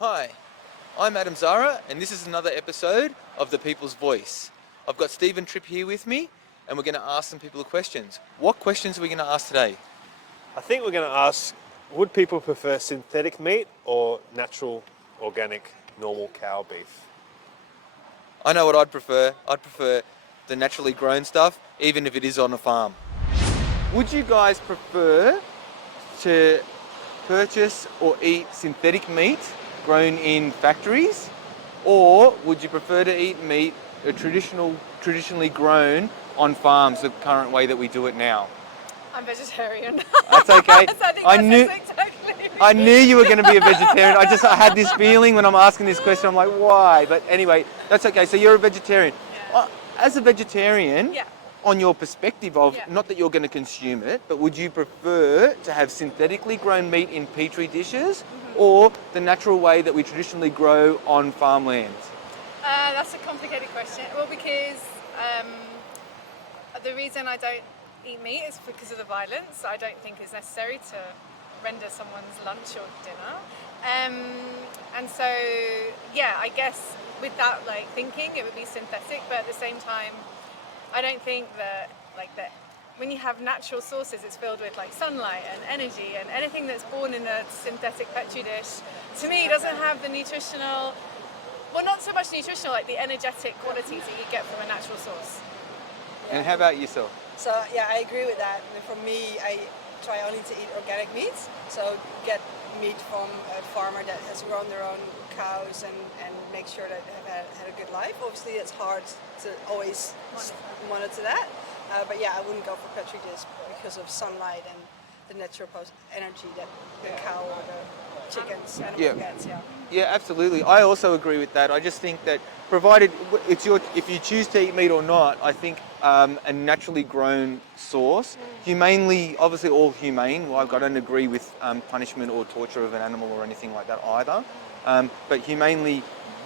Hi, I'm Adam Zahra, and this is another episode of The People's Voice. I've got Steve and Tripp here with me, and we're going to ask some people questions. What questions are we going to ask today? I think we're going to ask, would people prefer synthetic meat or natural, organic, normal cow beef? I know what I'd prefer. I'd prefer the naturally grown stuff, even if it is on a farm. Would you guys prefer to purchase or eat synthetic meat grown in factories, or would you prefer to eat meat traditionally grown on farms the current way that we do it now? I'm vegetarian. That's okay. So I think exactly. I knew you were going to be a vegetarian. I had this feeling when I'm asking this question. I'm like, why? But anyway, that's okay. So you're a vegetarian. Yeah. As a vegetarian, Yeah. on your perspective of, Yeah. not that you're going to consume it, but would you prefer to have synthetically grown meat in petri dishes or the natural way that we traditionally grow on farmlands? That's a complicated question. Well, because the reason I don't eat meat is because of the violence. I don't think is necessary to render someone's lunch or dinner. And so, yeah, I guess with that thinking, it would be synthetic. But at the same time, I don't think that when you have natural sources, it's filled with sunlight and energy, and anything that's born in a synthetic petri dish, to me, doesn't have the nutritional, well, not so much nutritional, like the energetic qualities that you get from a natural source. And how about yourself? So yeah, I agree with that. For me, I try only to eat organic meats. So get meat from a farmer that has grown their own cows and make sure that they have had a good life. Obviously, it's hard to always monitor that. But yeah, I wouldn't go for petri dish because of sunlight and the natural energy that the cow or the chickens animal gets. Yeah. Yeah, absolutely. I also agree with that. I just think that provided if you choose to eat meat or not, I think a naturally grown source, humanely, obviously all humane. Well, I don't agree with punishment or torture of an animal or anything like that either. But humanely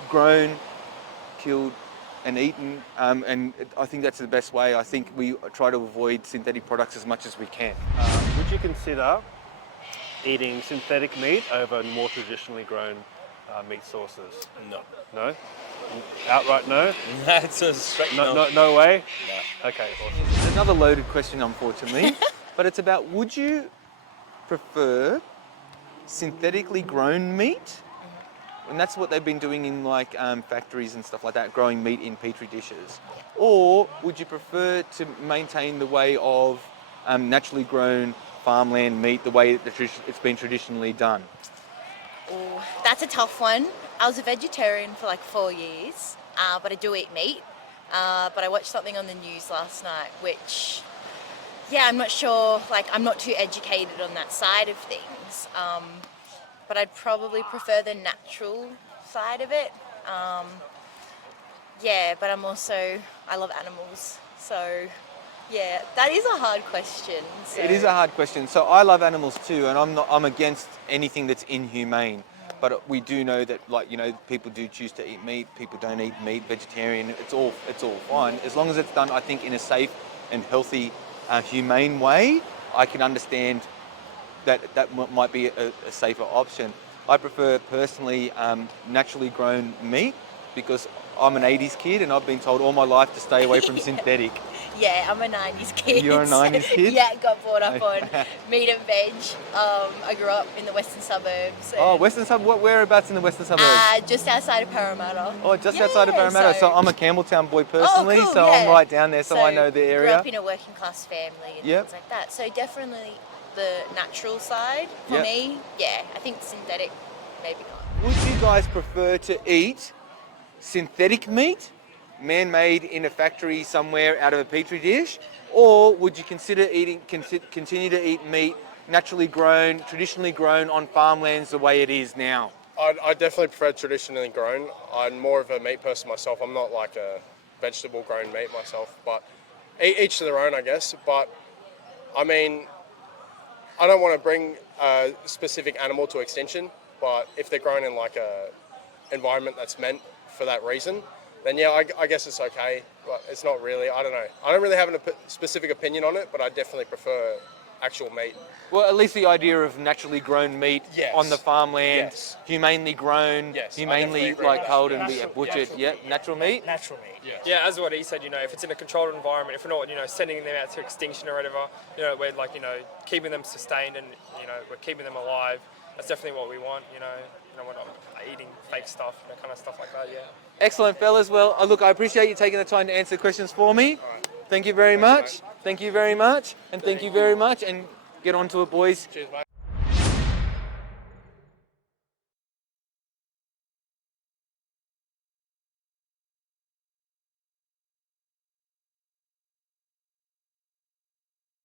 grown, killed, and eaten, and I think that's the best way. I think we try to avoid synthetic products as much as we can. Would you consider eating synthetic meat over more traditionally grown meat sources? No. No? Outright no? That's a straight no. No way? No. Okay, awesome. It's another loaded question, unfortunately, but it's about, would you prefer synthetically grown meat? And that's what they've been doing in factories and stuff like that, growing meat in petri dishes. Or would you prefer to maintain the way of naturally grown farmland meat, the way that it's been traditionally done? Oh, that's a tough one. I was a vegetarian for 4 years, but I do eat meat. But I watched something on the news last night, which, yeah, I'm not sure, I'm not too educated on that side of things. But I'd probably prefer the natural side of it. Yeah, but I love animals. So, yeah, that is a hard question. So. It is a hard question. So I love animals too, and I'm against anything that's inhumane. But we do know that, people do choose to eat meat. People don't eat meat. Vegetarian. It's all fine as long as it's done, I think, in a safe and healthy, humane way. I can understand that might be a safer option. I prefer personally naturally grown meat because I'm an 80s kid and I've been told all my life to stay away from synthetic. Yeah, I'm a 90s kid. You're a 90s kid? Yeah, got brought up on meat and veg. I grew up in the western suburbs. Oh, western suburbs? Whereabouts in the western suburbs? Just outside of Parramatta. Oh, just outside of Parramatta. So I'm a Campbelltown boy personally, cool, so yeah. I'm right down there, so I know the area. Grew up in a working class family and things like that. So definitely the natural side for me. Yeah, I think synthetic, maybe not. Would you guys prefer to eat synthetic meat, man-made in a factory somewhere out of a petri dish, or would you consider continue to eat meat naturally grown, traditionally grown on farmlands the way it is now? I definitely prefer traditionally grown. I'm more of a meat person myself. I'm not like a vegetable grown meat myself, but each to their own, I guess. But I mean, I don't want to bring a specific animal to extinction, but if they're grown in a environment that's meant for that reason, then yeah, I guess it's okay. But it's not really, I don't know. I don't really have a specific opinion on it, but I definitely prefer actual meat. Well, at least the idea of naturally grown meat Yes. on the farmland, Yes. humanely grown, Yes, I humanely definitely agree like with culled that. and be butchered. Yep, natural meat. Natural meat. Yeah, as what he said, if it's in a controlled environment, if we're not, sending them out to extinction or whatever, we're like, keeping them sustained and, we're keeping them alive. That's definitely what we want, we're not eating fake stuff, kind of stuff like that, yeah. Excellent, fellas. Well, look, I appreciate you taking the time to answer questions for me. Thank you very much. Thank you very much. And thank you very much. And get on to it, boys. Cheers, mate.